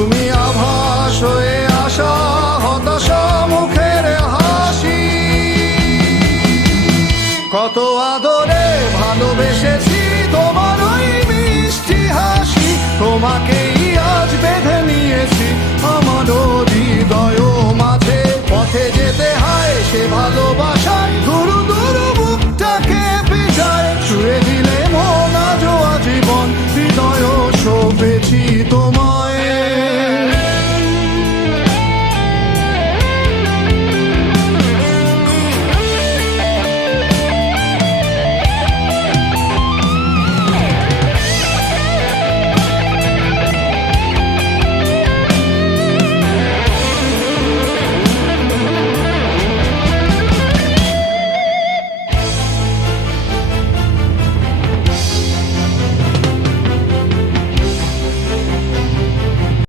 তুমি আভাস হয়ে আসা হতাশা মুখের হাসি। কত আদরে ভালোবেসেছি তোমার ওই মিষ্টি হাসি, তোমাকে